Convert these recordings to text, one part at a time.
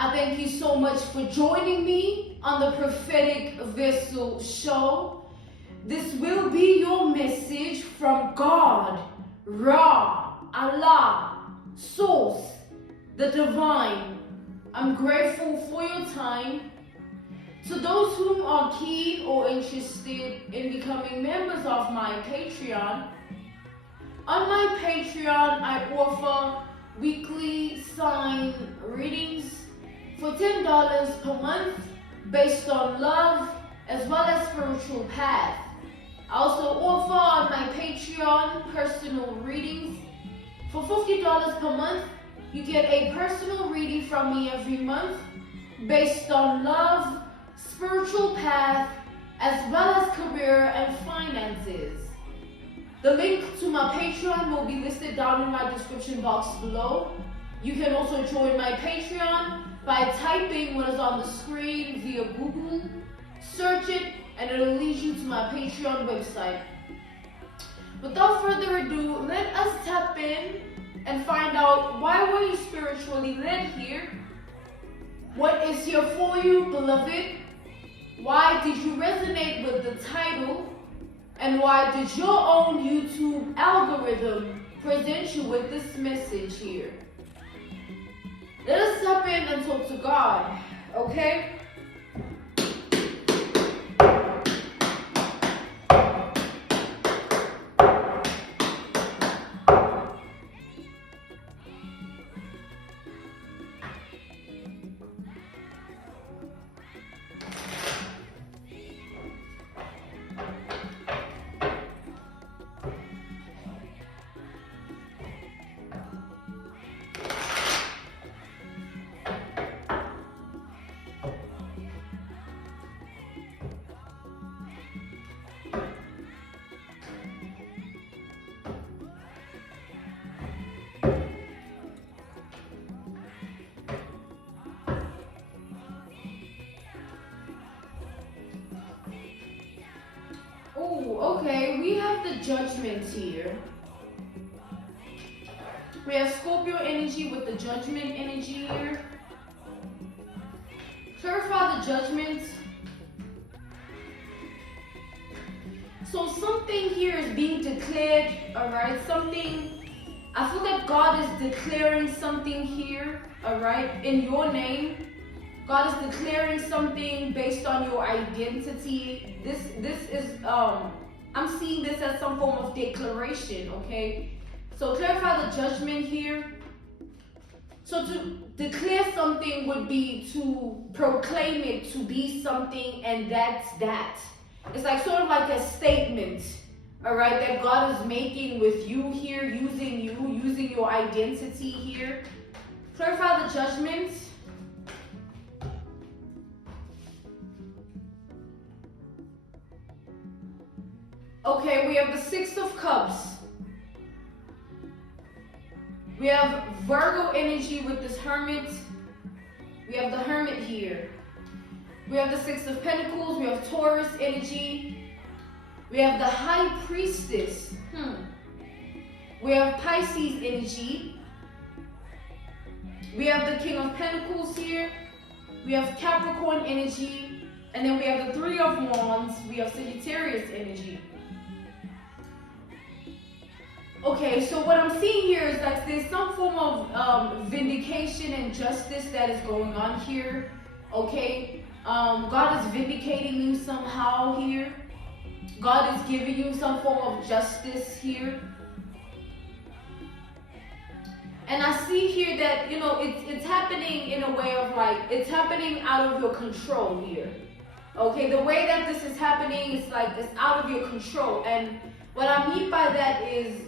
I thank you so much for joining me on the Prophetic Vessel Show. This will be your message from God, Ra, Allah, Source, the Divine. I'm grateful for your time. To those who are keen or interested in becoming members of my Patreon, on my Patreon I offer weekly sign readings for $10 per month based on love as well as spiritual path. I also offer on my Patreon personal readings. For $50 per month, you get a personal reading from me every month based on love, spiritual path, as well as career and finances. The link to my Patreon will be listed down in my description box below. You can also join my Patreon by typing what is on the screen via Google, search it, and it'll lead you to my Patreon website. Without further ado, let us tap in and find out, why were you spiritually led here? What is here for you, beloved? Why did you resonate with the title? And why did your own YouTube algorithm present you with this message here? Let us tap in and talk to God, okay? Oh, okay, we have the Judgment here. We have Scorpio energy with the Judgment energy here. Clarify the Judgment. So something here is being declared, alright? I feel that God is declaring something here, alright, in your name. God is declaring something based on your identity. This is, I'm seeing this as some form of declaration, okay? So clarify the Judgment here. So to declare something would be to proclaim it to be something, and that's that. It's like sort of like a statement, all right, that God is making with you here, using your identity here. Clarify the Judgment. Okay, we have the Six of Cups. We have Virgo energy with this Hermit. We have the Hermit here. We have the Six of Pentacles. We have Taurus energy. We have the High Priestess. We have Pisces energy. We have the King of Pentacles here. We have Capricorn energy. And then we have the Three of Wands. We have Sagittarius energy. Okay, so what I'm seeing here is that there's some form of vindication and justice that is going on here, okay? God is vindicating you somehow here. God is giving you some form of justice here. And I see here that, it's happening in a way of like, it's happening out of your control here. Okay, the way that this is happening is like, it's out of your control. And what I mean by that is,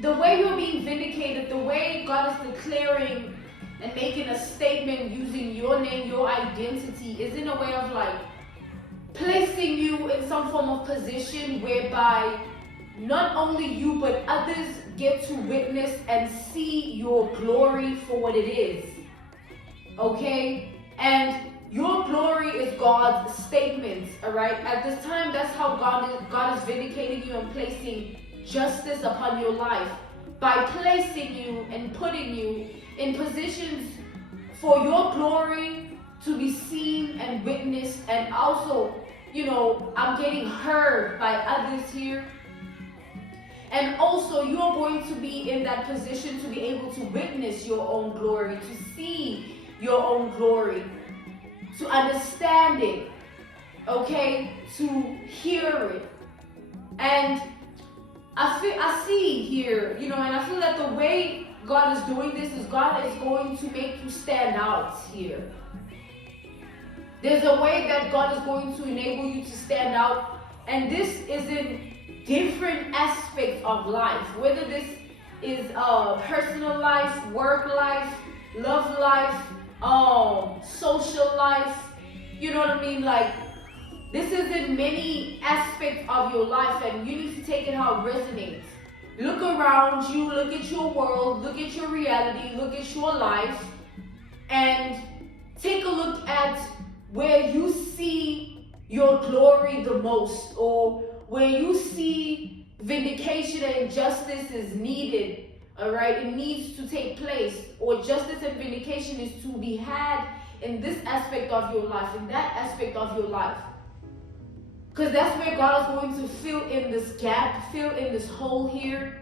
the way you're being vindicated, the way God is declaring and making a statement using your name, your identity, is in a way of like placing you in some form of position whereby not only you but others get to witness and see your glory for what it is. Okay? And your glory is God's statement, all right? At this time, that's how God is vindicating you and placing justice upon your life by placing you and putting you in positions for your glory to be seen and witnessed, and also, I'm getting heard by others here. And also, you are going to be in that position to be able to witness your own glory, to see your own glory, to understand it, okay, to hear it. And I see here, and I feel that the way God is doing this is God is going to make you stand out here. There's a way that God is going to enable you to stand out, and this is in different aspects of life, whether this is personal life, work life, love life, social life, you know what I mean? Like, this is in many aspects of your life, and you need to take it how it resonates. Look around you, look at your world, look at your reality, look at your life, and take a look at where you see your glory the most, or where you see vindication and justice is needed. All right, it needs to take place, or justice and vindication is to be had in this aspect of your life, in that aspect of your life. Because that's where God is going to fill in this gap, fill in this hole here.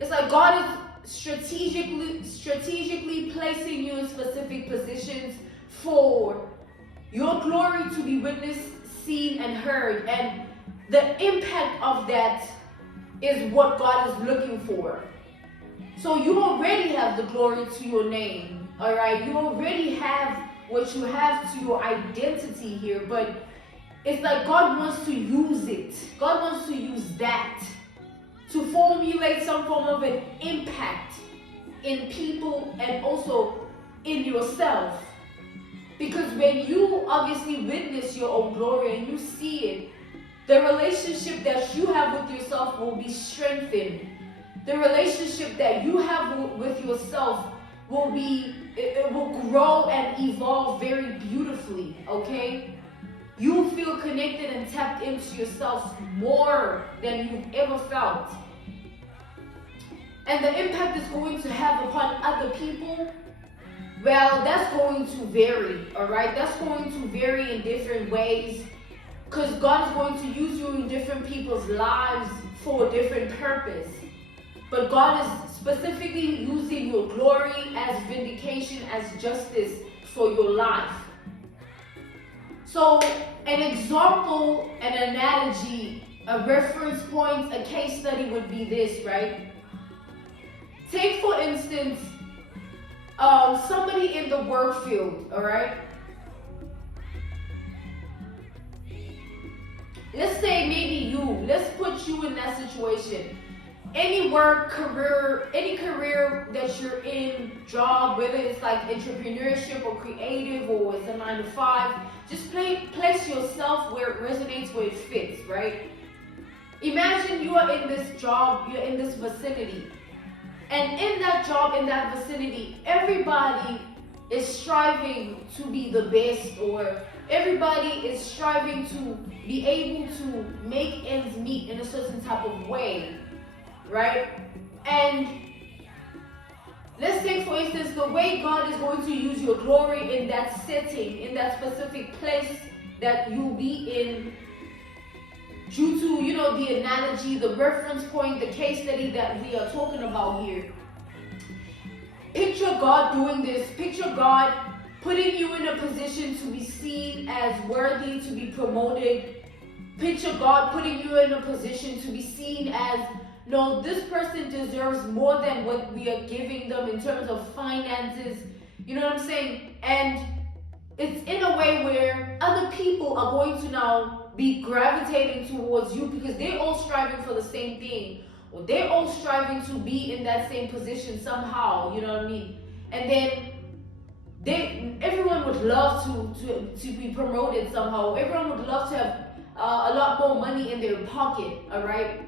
It's like God is strategically placing you in specific positions for your glory to be witnessed, seen, and heard. And the impact of that is what God is looking for. So you already have the glory to your name, all right? You already have what you have to your identity here, but it's like God wants to use it. God wants to use that to formulate some form of an impact in people and also in yourself. Because when you obviously witness your own glory and you see it, the relationship that you have with yourself will be strengthened. The relationship that you have with yourself will grow and evolve very beautifully, okay? You feel connected and tapped into yourself more than you've ever felt. And the impact it's going to have upon other people, well, that's going to vary, all right? That's going to vary in different ways, because God is going to use you in different people's lives for a different purpose. But God is specifically using your glory as vindication, as justice for your life. So an example, an analogy, a reference point, a case study would be this, right? Take, for instance, somebody in the work field, all right? Let's say maybe let's put you in that situation. Any work, any career that you're in, job, whether it's like entrepreneurship or creative or it's a 9-to-5, just place yourself where it resonates, where it fits, right? Imagine you are in this job, you're in this vicinity. And in that job, in that vicinity, everybody is striving to be the best, or everybody is striving to be able to make ends meet in a certain type of way. Right? And let's take, for instance, the way God is going to use your glory in that setting, in that specific place that you'll be in, due to, the analogy, the reference point, the case study that we are talking about here. Picture God doing this. Picture God putting you in a position to be seen as worthy to be promoted. Picture God putting you in a position to be seen as, no, this person deserves more than what we are giving them in terms of finances. You know what I'm saying? And it's in a way where other people are going to now be gravitating towards you because they're all striving for the same thing. Or they're all striving to be in that same position somehow. You know what I mean? And then everyone would love to be promoted somehow. Everyone would love to have a lot more money in their pocket, all right?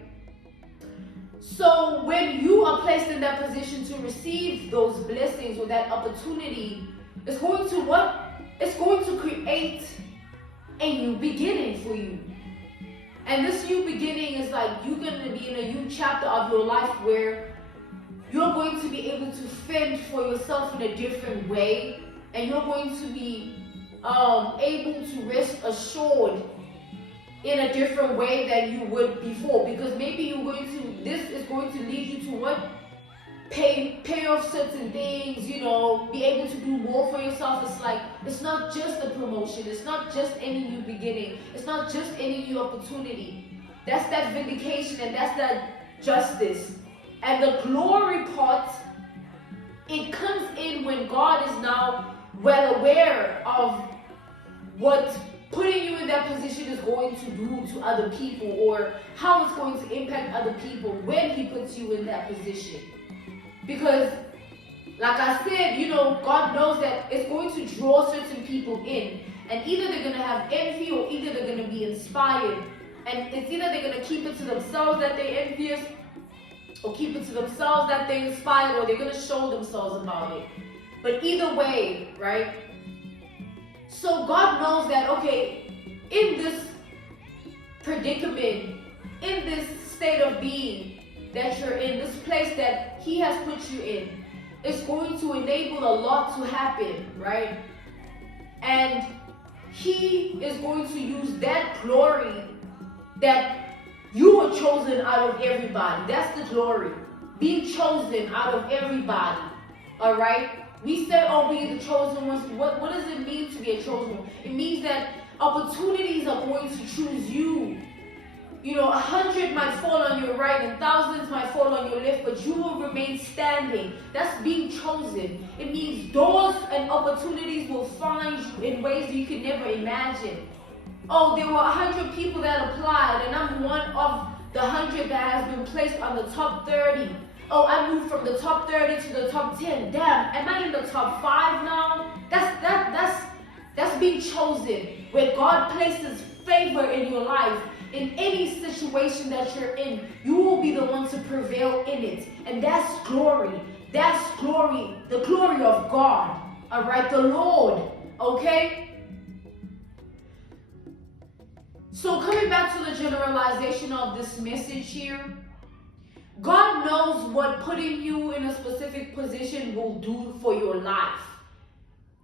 So when you are placed in that position to receive those blessings or that opportunity, it's going to what? It's going to create a new beginning for you. And this new beginning is like you're going to be in a new chapter of your life where you're going going to be able to fend for yourself in a different way, and you're going to be able to rest assured in a different way than you would before, because maybe this is going to lead you to what? Pay off certain things, be able to do more for yourself. It's not just a promotion, it's not just any new beginning, it's not just any new opportunity. That's that vindication, and that's that justice. And the glory part, it comes in when God is now well aware of what putting you in that position is going to do to other people, or how it's going to impact other people when he puts you in that position. Because, like I said, God knows that it's going to draw certain people in. And either they're going to have envy, or either they're going to be inspired. And it's either they're going to keep it to themselves that they're envious, or keep it to themselves that they're inspired, or they're going to show themselves about it. But either way, right? So God knows that, okay, in this predicament, in this state of being that you're in, this place that he has put you in, it's going to enable a lot to happen, right? And he is going to use that glory that you were chosen out of everybody. That's the glory. Being chosen out of everybody. All right? We say, oh, we are the chosen ones. What does it mean to be a chosen one? It means that opportunities are going to choose you. 100 might fall on your right and thousands might fall on your left, but you will remain standing. That's being chosen. It means doors and opportunities will find you in ways that you could never imagine. Oh, there were 100 people that applied, and I'm one of the 100 that has been placed on the top 30. Oh, I moved from the top 30 to the top 10. Damn, am I in the top 5 now? That's being chosen. Where God places favor in your life, in any situation that you're in, you will be the one to prevail in it. And that's glory. That's glory. The glory of God. All right, the Lord. Okay? So coming back to the generalization of this message here, God knows what putting you in a specific position will do for your life.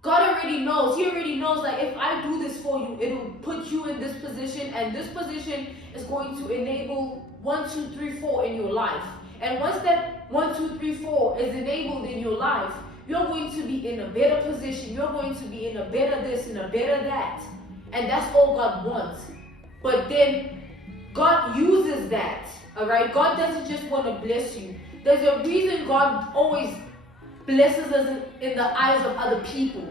God already knows. He already knows that if I do this for you, it'll put you in this position, and this position is going to enable 1, 2, 3, 4 in your life. And once that 1, 2, 3, 4 is enabled in your life, you're going to be in a better position. You're going to be in a better this and a better that. And that's all God wants. But then God uses that. All right? God doesn't just want to bless you. There's a reason God always blesses us in the eyes of other people.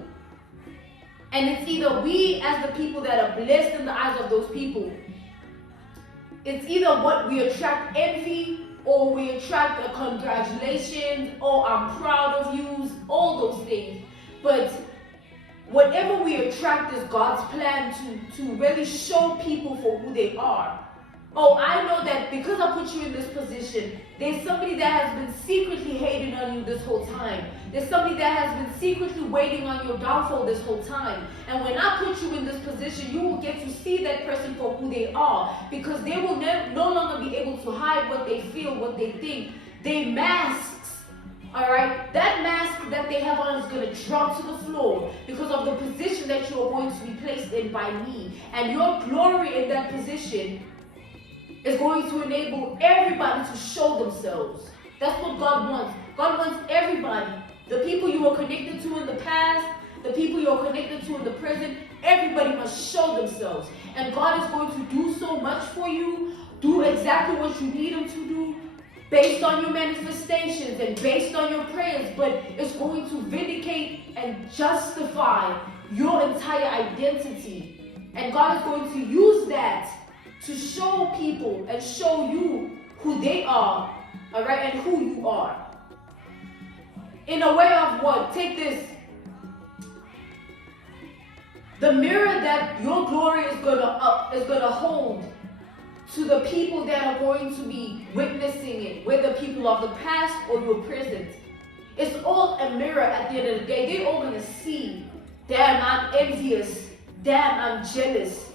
And it's either we as the people that are blessed in the eyes of those people, it's either what we attract envy, or we attract a congratulations, or I'm proud of you, all those things. But whatever we attract is God's plan to really show people for who they are. Oh, I know that because I put you in this position, there's somebody that has been secretly hating on you this whole time. There's somebody that has been secretly waiting on your downfall this whole time. And when I put you in this position, you will get to see that person for who they are, because they will no longer be able to hide what they feel, what they think. They masks. All right? That mask that they have on is going to drop to the floor because of the position that you are going to be placed in by me. And your glory in that position is going to enable everybody to show themselves. That's what God wants. God wants everybody. The people you were connected to in the past, the people you are connected to in the present, everybody must show themselves. And God is going to do so much for you, do exactly what you need Him to do, based on your manifestations and based on your prayers. But it's going to vindicate and justify your entire identity. And God is going to use that to show people and show you who they are, all right, and who you are. In a way of what? Take this. The mirror that your glory is gonna hold to the people that are going to be witnessing it, whether people of the past or your present. It's all a mirror at the end of the day. They're all gonna see, damn, I'm envious. Damn, I'm jealous.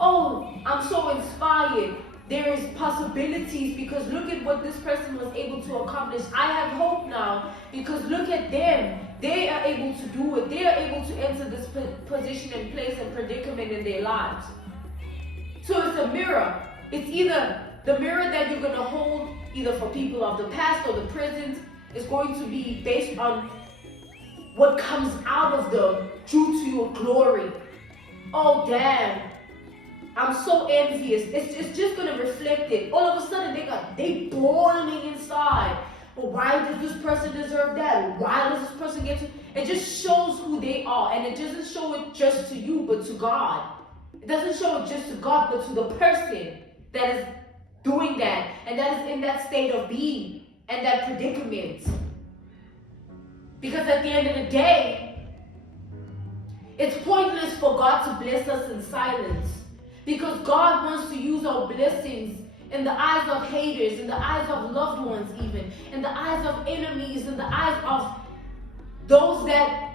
Oh, I'm so inspired. There is possibilities because look at what this person was able to accomplish. I have hope now Because look at them. They are able to do it. They are able to enter this position and place and predicament in their lives. So it's a mirror. It's either the mirror that you're going to hold, either for people of the past or the present, is going to be based on what comes out of them due to your glory. Oh, damn. I'm so envious. It's just going to reflect it. All of a sudden, they boiling inside. Well, why does this person deserve that? Why does this person get to? It just shows who they are. And it doesn't show it just to you, but to God. It doesn't show it just to God, but to the person that is doing that. And that is in that state of being and that predicament. Because at the end of the day, it's pointless for God to bless us in silence. Because God wants to use our blessings in the eyes of haters, in the eyes of loved ones even, in the eyes of enemies, in the eyes of those that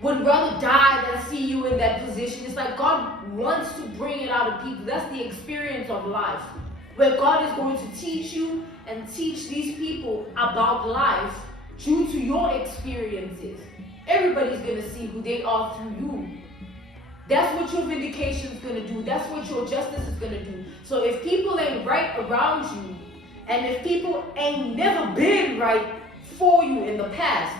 would rather die than see you in that position. It's like God wants to bring it out of people. That's the experience of life, where God is going to teach you and teach these people about life due to your experiences. Everybody's going to see who they are through you. That's what your vindication is going to do. That's what your justice is going to do. So if people ain't right around you, and if people ain't never been right for you in the past,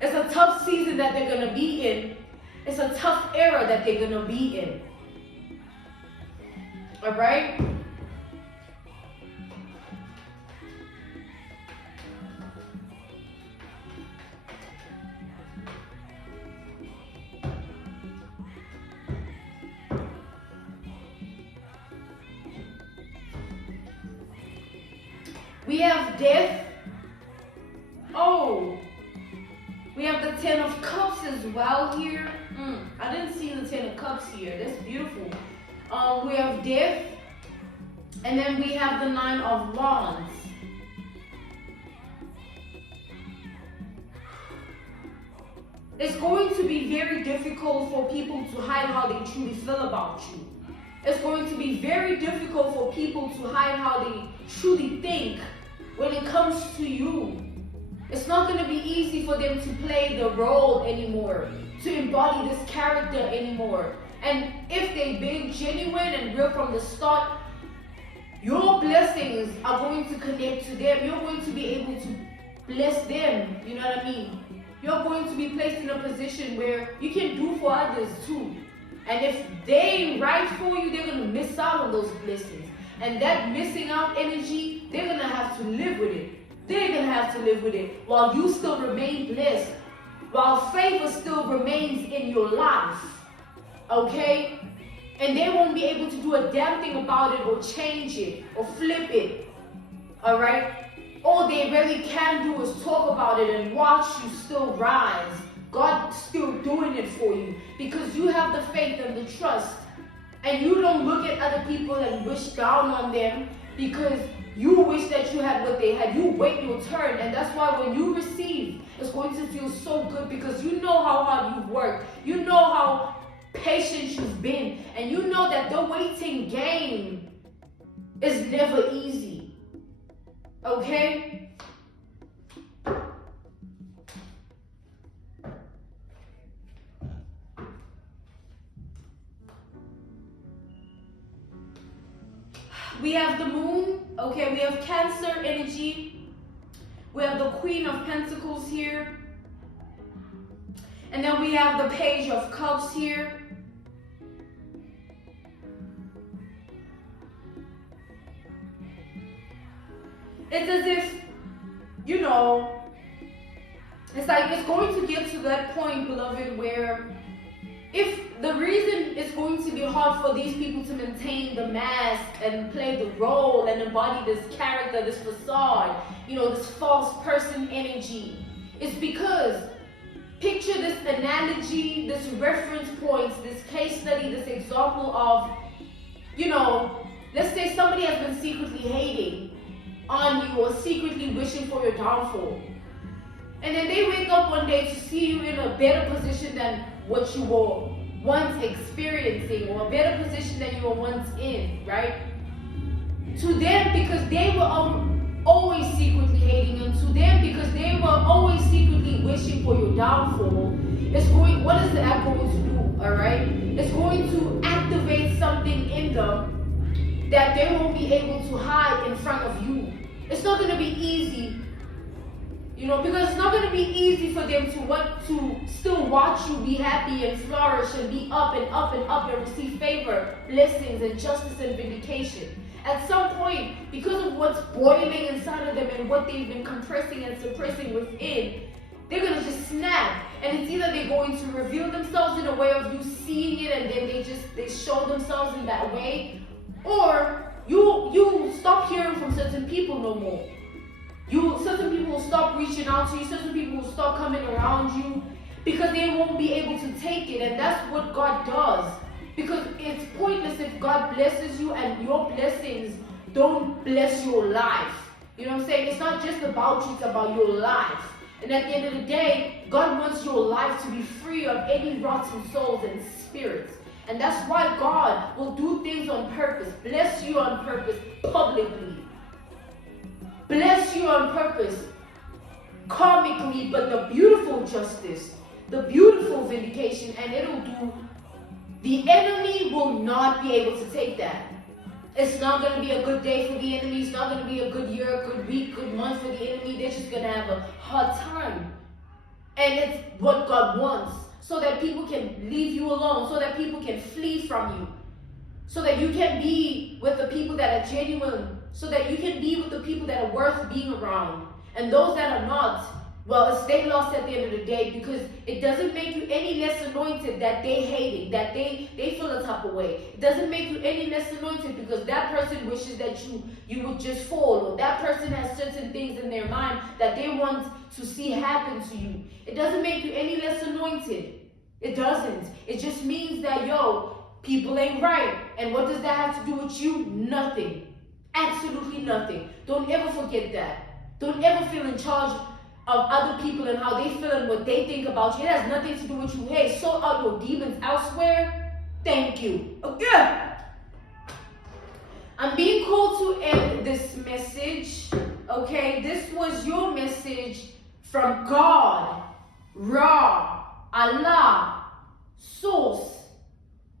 it's a tough season that they're going to be in. It's a tough era that they're going to be in. All right? We have death. Oh, we have the 10 of Cups as well here. I didn't see the 10 of Cups here. That's beautiful. We have death. And then we have the 9 of Wands. It's going to be very difficult for people to hide how they truly feel about you. It's going to be very difficult for people to hide how they truly think when it comes to you. It's not going to be easy for them to play the role anymore, to embody this character anymore. And if they've been genuine and real from the start, your blessings are going to connect to them. You're going to be able to bless them. You know what I mean? You're going to be placed in a position where you can do for others too. And if they ain't right for you, they're going to miss out on those blessings. And that missing out energy, they're going to have to live with it. They're going to have to live with it while you still remain blessed. While favor still remains in your life. Okay? And they won't be able to do a damn thing about it or change it or flip it. Alright? All they really can do is talk about it and watch you still rise. God's still doing it for you because you have the faith and the trust. And you don't look at other people and wish down on them because you wish that you had what they had. You wait your turn. And that's why when you receive, it's going to feel so good because you know how hard you've worked. You know how patient you've been. And you know that the waiting game is never easy. Okay? We have the moon. Okay, we have Cancer energy. We have the Queen of Pentacles here. And then we have the Page of Cups here. It's as if, you know, it's like it's going to get to that point, beloved, where if the reason it's going to be hard for these people to maintain the mask and play the role and embody this character, this facade, you know, this false person energy, is because picture this analogy, this reference points, this case study, this example of, you know, let's say somebody has been secretly hating on you or secretly wishing for your downfall. And then they wake up one day to see you in a better position than what you were once experiencing, or a better position than you were once in, right? To them, because they were always secretly hating, and to them downfall, what is the act going to do? Alright? It's going to activate something in them that they won't be able to hide in front of you. It's not going to be easy, because it's not going to be easy for them to want to still watch you be happy and flourish and be up and up and up and receive favor, blessings and justice and vindication. At some point, because of what's boiling inside of them and what they've been compressing and suppressing within, they're going to just snap. And it's either they're going to reveal themselves in a way of you seeing it and then they show themselves in that way, or you stop hearing from certain people no more. Certain people will stop reaching out to you, certain people will stop coming around you because they won't be able to take it. And that's what God does. Because it's pointless if God blesses you and your blessings don't bless your life. You know what I'm saying? It's not just about you, it's about your life. And at the end of the day, God wants your life to be free of any rotten souls and spirits. And that's why God will do things on purpose, bless you on purpose publicly, bless you on purpose karmically, but the beautiful justice, the beautiful vindication, and it'll do. The enemy will not be able to take that. It's not going to be a good day for the enemy. It's not going to be a good year, a good week, good month for the enemy. They're just going to have a hard time. And it's what God wants. So that people can leave you alone. So that people can flee from you. So that you can be with the people that are genuine. So that you can be with the people that are worth being around. And those that are not, well, it's they lost at the end of the day, because it doesn't make you any less anointed that they hate it, that they feel a type of way. It doesn't make you any less anointed because that person wishes that you would just fall, or that person has certain things in their mind that they want to see happen to you. It doesn't make you any less anointed. It doesn't. It just means that, people ain't right. And what does that have to do with you? Nothing. Absolutely nothing. Don't ever forget that. Don't ever feel in charge of other people and how they feel and what they think about you. It has nothing to do with you. Hey, sort out your demons elsewhere. Thank you. Okay. I'm being called to end this message. Okay, this was your message from God, Ra, Allah, Source,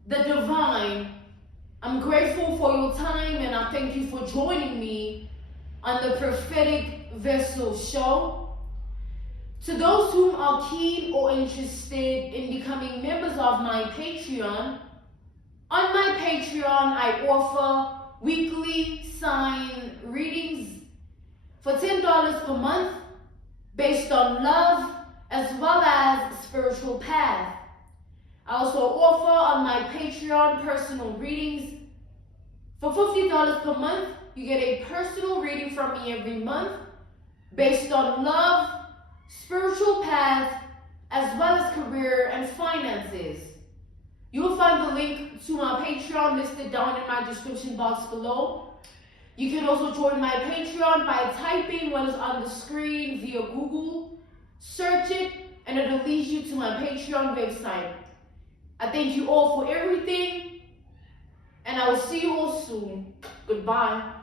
the Divine. I'm grateful for your time and I thank you for joining me on the Prophetic Vessel Show. To those whom are keen or interested in becoming members of my Patreon, on my Patreon I offer weekly sign readings for $10 per month based on love as well as spiritual path. I also offer on my Patreon personal readings. For $50 per month, you get a personal reading from me every month based on love, spiritual path, as well as career and finances. You will find the link to my Patreon listed down in my description box below. You can also join my Patreon by typing what is on the screen via Google. Search it and it'll lead you to my Patreon website. I thank you all for everything and I will see you all soon. Goodbye.